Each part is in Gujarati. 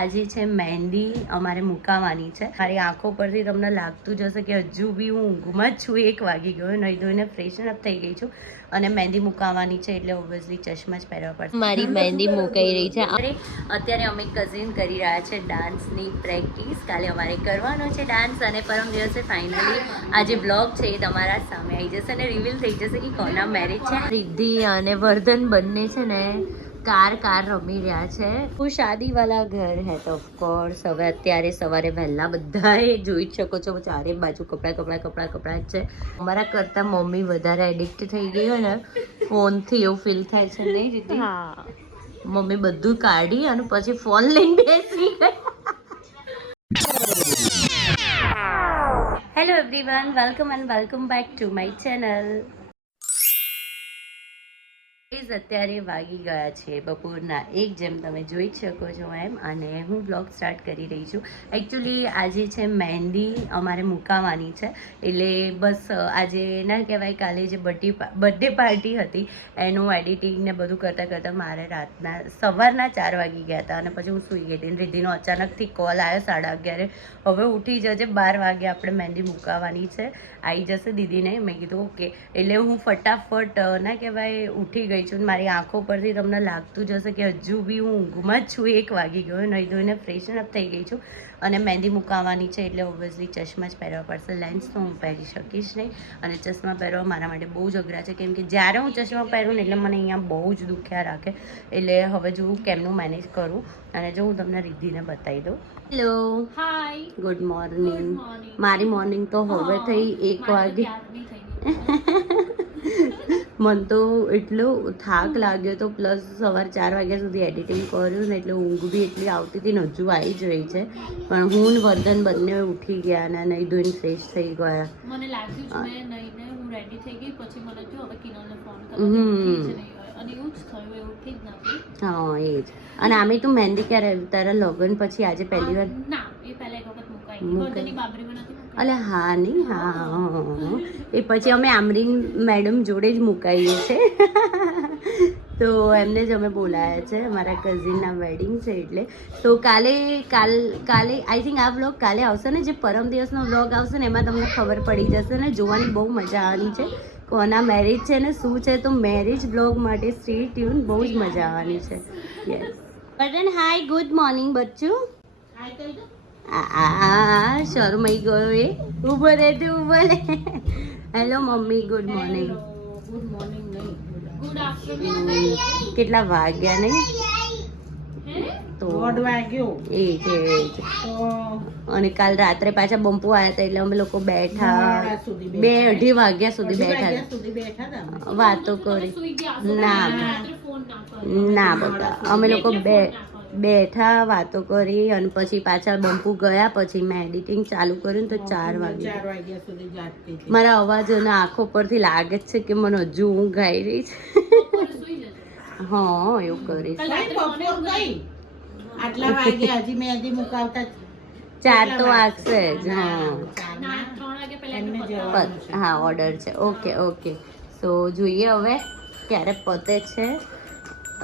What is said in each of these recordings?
આજે છે મહેંદી અમારે મુકાવાની છે. મારી આંખો પરથી તમને લાગતું જ હશે કે હજુ બી હું ઊંઘમાં જ છું. 1 વાગી ગયો, નહીં ધોઈને ફ્રેશન અપ થઈ ગઈ છું અને મહેંદી મુકાવાની છે એટલે ઓબ્વિયસલી ચશ્મા જ પહેરવા પડશે. મારી મહેંદી મુકાઈ રહી છે. અત્યારે અમે કઝિન કરી રહ્યા છે ડાન્સની પ્રેક્ટિસ. કાલે અમારે કરવાનો છે ડાન્સ અને પરમ દિવસે ફાઇનલી આજે બ્લોગ છે એ તમારા સામે આવી જશે અને રિવીલ થઈ જશે કે કોના મેરેજ છે. રિદ્ધિ અને વર્ધન બંને છે ને કાર રમી રહ્યા છે. હું શાદી વાલા ઘર હે તો ઓફકોર્સ હવે અત્યારે સવારે વહેલા બધાએ જોઈ શકો છો ચારે બાજુ કપડા જ છે. અમારા કરતા મમ્મી વધારે એડિક્ટ થઈ ગઈ હોય ને ફોનથી એવું ફીલ થાય છે નહીં રીતિ? હા, મમ્મી બધું કાઢી અને પછી ફોન લઈને બેસી ગઈ. Hello everyone, welcome back to my channel. અત્યારે વાગી ગયા છે બપોરના 1 જેમ તમે જોઈ શકો છો એમ, અને હું બ્લોગ સ્ટાર્ટ કરી રહી છું. એકચ્યુઅલી આજે છે મહેંદી અમારે મુકાવાની છે એટલે બસ આજે ના કહેવાય કાલે જે બર્થડે પાર્ટી હતી એનું એડિટિંગ ને બધું કરતાં મારે સવારના 4 વાગી ગયા હતા અને પછી હું સૂઈ ગઈ હતી. રિદ્ધિનો અચાનકથી કોલ આવ્યો 11:30. હવે ઉઠી જજે, 12 વાગે આપણે મહેંદી મુકાવાની છે, આવી જશે દીદીને. મેં કીધું ઓકે. એટલે હું ફટાફટ ના કહેવાય ઉઠી ગઈ છું. મારી આંખો પરથી તમને લાગતું જ હશે કે હજુ બી હું ઊંઘમાં જ છું. 1 વાગી ગયો, નહીં ધોઈને ફ્રેશન અપ થઈ ગઈ છું અને મહેંદી મુકાવાની છે એટલે ઓબ્વિયસલી ચશ્મા જ પહેરવા પડશે. લેન્સ તો હું પહેરી શકીશ નહીં અને ચશ્મા પહેરવા મારા માટે બહુ જ અઘરા છે કેમ કે જ્યારે હું ચશ્મા પહેરું ને એટલે મને અહીંયા બહુ જ દુખ્યા રાખે. એટલે હવે જો હું કેમનું મેનેજ કરું અને જો હું તમને રિદ્ધિને બતાવી દઉં. હેલો, હાય, ગુડ મોર્નિંગ. મારી મોર્નિંગ તો હવે થઈ 1 વાગે. મને તો એટલો થાક લાગ્યો તો, પ્લસ સવારે 4 વાગ્યા સુધી એડિટિંગ કર્યું ને એટલે ઊંઘ બી એટલી આવતી હતી ને હજુ આવી જ રહી છે. પણ હું ને વર્ધન બંને ઉઠી ગયા અને નહીં ધોઈને ફ્રેશ થઈ ગયા. મને લાગ્યું મેં નહીં હું રેડી થઈ ગઈ પછી મને જો હવે કિનલને ફોન કર્યો અને એવું જ થયું, એવું થઈ જ નથી. હા એ જ. અને આમે તું મહેંદી ક્યારે તારા લગ્ન પછી આજે પહેલી વાર? ના, એ પહેલા એક વખત મુકાઈ બાબરીમાં નથી. અલે હા નહીં, હા એ પછી અમે આમરીન મેડમ જોડે જ મુકાઈએ છીએ તો એમને જ અમે બોલાયા છે. અમારા કઝિનના વેડિંગ છે એટલે. તો કાલે આઈ થિંક આ વ્લોગ કાલે આવશે ને, જે પરમ દિવસનો વ્લોગ આવશે ને એમાં તમને ખબર પડી જશે ને. જોવાની બહુ મજા આવવાની છે કોના મેરેજ છે ને શું છે. તો મેરેજ વ્લોગ માટે સ્ટે ટ્યુન, બહુ જ મજા આવવાની છે. Yes button. Hi, good morning બચ્ચું. હાય કહી દો. શરમાઈ ગયો એ. ઉભો રહે તું, ઉભો રહે. Hello mummy, good morning. Good morning નહીં, ગુડ આફ્ટરનૂન. કેટલા વાગ્યા નહીં? તો 1 વાગ્યો. એ છે. અને કાલ રાત્રે પાછા બંપુ આવ્યા હતા એટલે અમે લોકો બેઠા 2-2:30 વાગ્યા સુધી બેઠા વાતો કરી. ના બધા અમે લોકો બેઠા વાતો કરી અને પછી પાછા બંપુ ગયા. પછી મેં એડિટિંગ ચાલુ કર્યું તો 4 વાગ્યા સુધી જાગતી. મારા અવાજ અને આંખો પરથી લાગે જ છે કે મને હજુ ઊંઘ આવી રહી છે. હા એવું કરીશ. આટલા વાગે હજી મહેંદી મુકાવતા 4 તો વાગશે જ. હા ઓર્ડર છે. ઓકે. સો જોઈએ હવે ક્યારે પતે છે.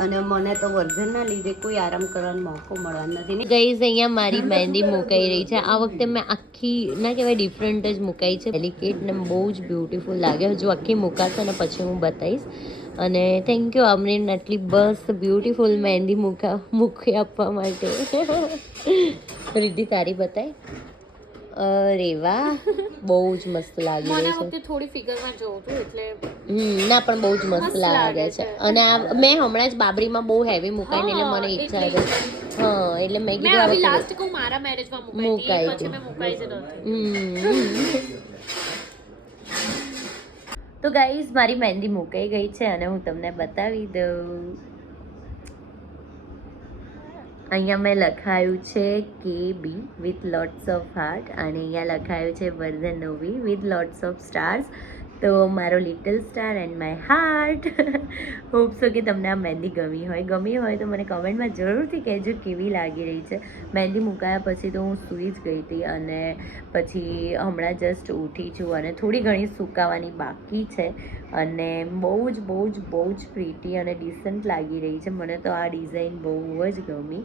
અને મને તો વર્ધનના લીધે કોઈ આરામ કરવાનો મોકો મળવાનો નથી. ગઈઝ અહીંયા મારી મહેંદી મુકાઈ રહી છે. આ વખતે મેં આખી ના કહેવાય ડિફરન્ટ જ મુકાઈ છે. ડેલિકેટ ને બહુ જ બ્યુટીફુલ લાગે. હજુ આખી મુકાશે ને પછી હું બતાવીશ. અને થેન્ક યુ અમરીન આટલી બસ બ્યુટીફુલ મહેંદી મૂકી આપવા માટે. રિદ્ધિ તારી બતાય. અરે વાહ, બહુ જ મસ્ત લાગી રહી છે. થોડી ફિગરમાં જોઉં છું એટલે ના પણ બહુ જ મસ્ત લાગે છે. અને આ મેં હમણાં જ બાબરીમાં બહુ હેવી મુકાઈને એટલે મને ઈચ્છા હતી. હા એટલે મેં કીધું હવે લાસ્ટ કહું મારા મેરેજમાં મુકાઈ પછી મેં મુકાઈ જ નથી. તો ગાઈઝ મારી મહેંદી મુકાઈ ગઈ છે અને હું તમને બતાવી દઉં. અહીંયા મેં લખાયું છે KB with lots of heart અને અહીંયા લખાયું છે વર્ધન નોવી વિથ લોટ્સ ઓફ સ્ટાર્સ. તો મારો little star and my heart. Hope so કે તમને આ મહેંદી ગમી હોય તો મને કમેન્ટમાં જરૂરથી કહેજો કેવી લાગી રહી છે. મહેંદી મુકાયા પછી તો હું સૂઈ જ ગઈ હતી અને પછી હમણાં જસ્ટ ઉઠી છું અને થોડી ઘણી સુકાવાની બાકી છે અને બહુ જ પ્રીટી અને ડિસન્ટ લાગી રહી છે. મને તો આ ડિઝાઇન બહુ જ ગમી.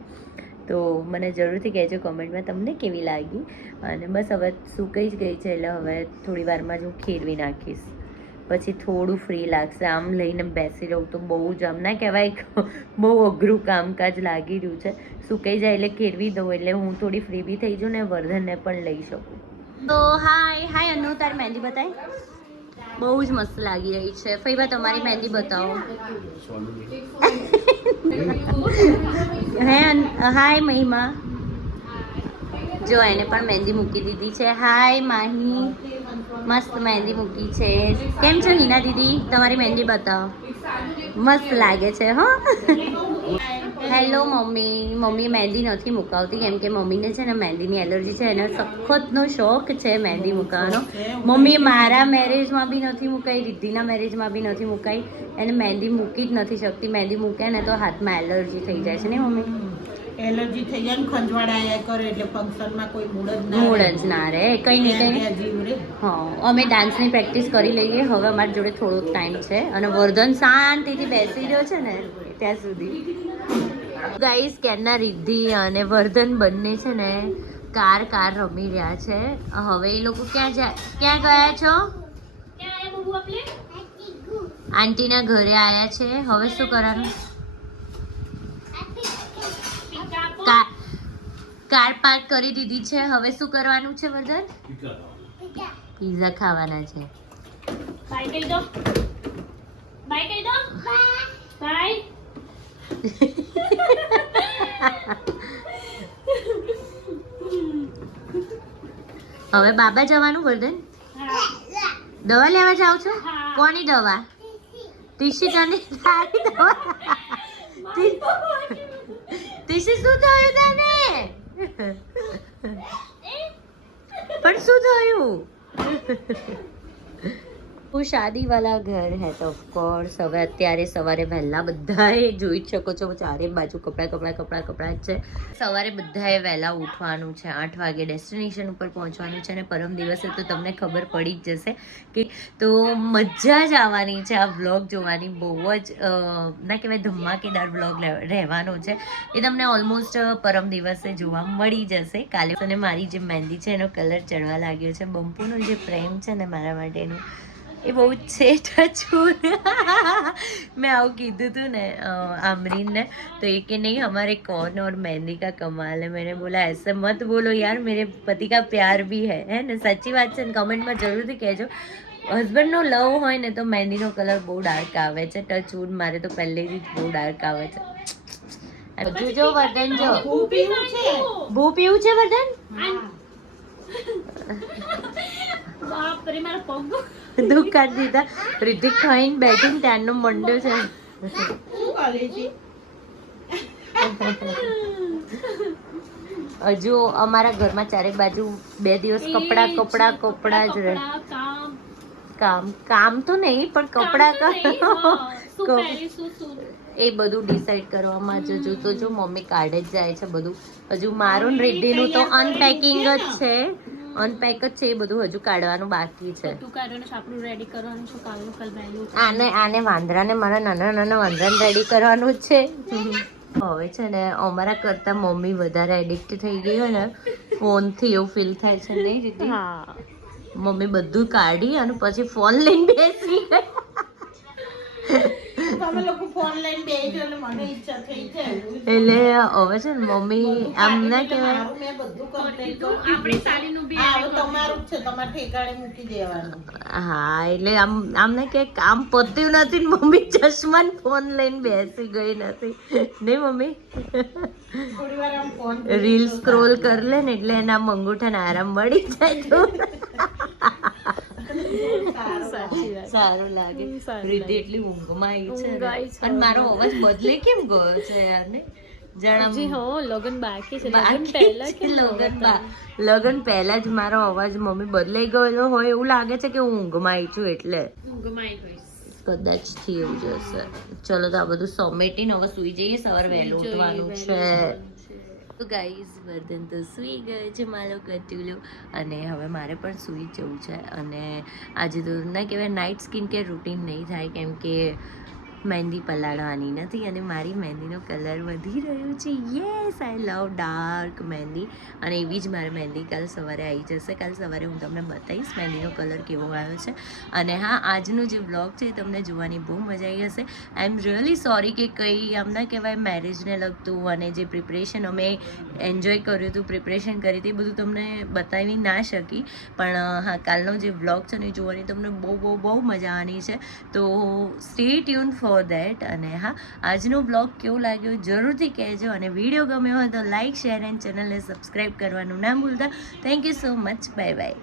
તો મને જરૂરથી કહેજો કોમેન્ટમાં તમને કેવી લાગી. અને બસ હવે સુકાઈ જ ગઈ છે એટલે હવે થોડી વારમાં જ હું ખેરવી નાખીશ, પછી થોડું ફ્રી લાગશે. આમ લઈને બેસી રહું તો બહુ જ આમ ના કહેવાય બહુ અઘરું કામકાજ લાગી રહ્યું છે. સુકાઈ જાય એટલે ખેરવી દઉં એટલે હું થોડી ફ્રી બી થઈ જાઉં ને વર્ધનને પણ લઈ શકું. તો હાય અનુ, તારી મહેંદી બતાય. બહુ જ મસ્ત લાગી રહી છે. ફઈબા તમારી મહેંદી બતાવો. હાય મહિમા, જો એને પણ મહેંદી મૂકી દીધી છે. હાય માહી, મસ્ત મહેંદી મૂકી છે. કેમ છો હિના દીદી? તમારી મહેંદી બતાવો. મસ્ત લાગે છે હો. હેલો મમ્મી મહેંદી નથી મુકાવતી કેમ કે મમ્મીને છે ને મહેંદીની એલર્જી છે. એને સખતનો શોખ છે મહેંદી મૂકવાનો. મમ્મી મારા મેરેજમાં બી નથી મુકાઈ, રિદ્ધિના મેરેજમાં બી નથી મુકાઈ. એને મહેંદી મૂકી જ નથી શકતી. મહેંદી મૂકે ને તો હાથમાં એલર્જી થઈ જાય છે ને મમ્મી. એલર્જી થઈ જાય ને ખંજવાળાયા કરે એટલે ફંક્શનમાં કોઈ મૂડ જ ના રહે. કંઈ નહીં. હા, અમે ડાન્સની પ્રેક્ટિસ કરી લઈએ. હવે અમારી જોડે થોડો ટાઈમ છે અને વર્ધન શાંતિથી બેસી રહ્યો છે ને ત્યાં સુધી. ગાઈસ, ક્યારના રિદ્ધિ અને વર્ધન બંને છે ને કાર રમી રહ્યા છે. હવે એ લોકો ક્યાં ગયા છો? આંટીના ઘરે આવ્યા છે. હવે શું કરવાનું? કાર પાર્ક કરી દીધી છે. હવે શું કરવાનું છે વર્ધન? પીઝા ખાવાના છે. બાય કહી દો. બાય. હવે બાબા જવાનું વર્ધન? દવા લેવા જાવ છો? કોની દવા? ટીશી તને સારી દવા. ટીશી શું થયું તને? પણ શું થયું? वो शादी वाला घर है तो ऑफ कोर्स હવે અત્યારે સવારે વહેલા બધાએ જોઈ શકો છો ચારે બાજુ કપડાં જ છે. સવારે બધાએ વહેલા ઉઠવાનું છે. 8 વાગે ડેસ્ટિનેશન ઉપર પહોંચવાનું છે અને પરમ દિવસે તો તમને ખબર પડી જ જશે કે તો મજા જ આવવાની છે. આ વ્લોગ જોવાની બહુ જ ના કહેવાય ધમાકેદાર વ્લોગ રહેવાનો છે. એ તમને ઓલમોસ્ટ પરમ દિવસે જોવા મળી જશે કાલે. અને મારી જે મહેંદી છે એનો કલર ચડવા લાગ્યો છે. બંપુનો જે પ્રેમ છે ને મારા માટેનું એ બહુ જ છે ટચું. મેં આવું કીધું હતું ને आमरीन ने तो ये कि नहीं हमारे कौन और मेहंदी का कमाल है. मैंने बोला ऐसे मत बोलो यार, मेरे पति का प्यार भी है ને. સાચી વાત છે ને. કમેન્ટમાં જરૂરથી કહેજો. હસબન્ડનો લવ હોય ને તો મહેંદીનો કલર બહુ ડાર્ક આવે છે. ટચવુડ મારે તો પહેલેથી જ બહુ ડાર્ક આવે છે. જો વર્ધન જો ભૂ પીવું છે વર્ધન. બાપ રે મારા પગ દુઃખ કાઢી દીધા. રિદ્ધિક ખાઈને બેઠી ને ત્યારનો મંડ્યો છે. હજુ અમારા ઘરમાં ચારે બાજુ 2 દિવસ કપડા જ રહે. કામ તો નહીં પણ કપડા એ બધું ડિસાઈડ કરવામાં હજુ તો જો મમ્મી કાઢે જ જાય છે બધું. હજુ મારું રિદ્ધિનું તો અનપેકિંગ જ છે. અનપેક જ છે. એ બધું હજુ કાઢવાનું બાકી છે. આને વાંદરાને મારા નાના વાંદરાને રેડી કરવાનું જ છે. હવે છે ને અમારા કરતા મમ્મી વધારે એડિક્ટ થઈ ગઈ હોય ને ફોનથી એવું ફીલ થાય છે નહીં રીતિ? મમ્મી બધું કાઢી અને પછી ફોન લઈને બેસી ગઈ. તમે લોકો ફોન લઈને બેસી એટલે મને ઈચ્છા થઈ છે. એટલે હવે છે ને મમ્મી આમ ના કહેવાય. મેં બધું કમ્પ્લીટ કર્યું. આપણી સાડીનું બી આ તમારું જ છે, તમારે ઠેકાણે મૂકી દેવાનું. હા એટલે આમ ને કે કામ પત્યું નથી ને મમ્મી ચશ્મા ને ફોન લઈને બેસી ગઈ નથી નહીં મમ્મી? થોડી વાર આમ ફોન રીલ સ્ક્રોલ કરી લે ને એટલે એના અંગૂઠાને આરામ મળી જાય. સારું લાગે. રીતિ એટલી ઊંઘમાં આવી છે અને મારો અવાજ બદલે કેમ ગયો છે યાર ને? લગન પહેલા જ મારો અવાજ મમ્મી બદલાઈ ગયેલો હોય એવું લાગે છે કે હું ઊંઘમાં આવી છું એટલે કદાચ થી એવું જશે. ચલો તો આ બધું સમેટીને હવે સુઈ જઈએ. સવારે વહેલું ઉઠવાનું છે. તો ગાઈઝ વર્ધન તો સૂઈ ગયો છે મારો કટુલો અને હવે મારે પણ સૂઈ જવું છે. અને આજે તો ના કહેવાય નાઇટ સ્કિન કેર રૂટીન નહીં થાય કેમ કે મહેંદી પલાળવાની નથી અને મારી મહેંદીનો કલર વધી રહ્યો છે. યસ, આઈ લવ ડાર્ક મહેંદી. અને એવી જ મારી મહેંદી કાલ સવારે આવી જશે. કાલ સવારે હું તમને બતાવીશ મહેંદીનો કલર કેવો આવ્યો છે. અને હા, આજનો જે વ્લોગ છે તમને જોવાની બહુ મજા આવી હશે. આઈ એમ રિયલી સોરી કે કંઈ આમ ના કહેવાય મેરેજને લગતું અને જે પ્રિપરેશન અમે એન્જોય કર્યું હતું, પ્રિપરેશન કરી હતી, બધું તમને બતાવી ના શકી. પણ હા, કાલનો જે વ્લોગ છે ને જોવાની તમને બહુ બહુ બહુ મજા આવવાની છે. તો સ્ટે ટ્યુન ફોર દેટ. અને હા, આજનો બ્લોગ કેવો લાગ્યો જરૂરથી કહેજો. અને વિડીયો ગમ્યો હોય તો લાઇક, શેર એન્ડ ચેનલને સબસ્ક્રાઈબ કરવાનું ના ભૂલતા. Thank you so much. Bye bye.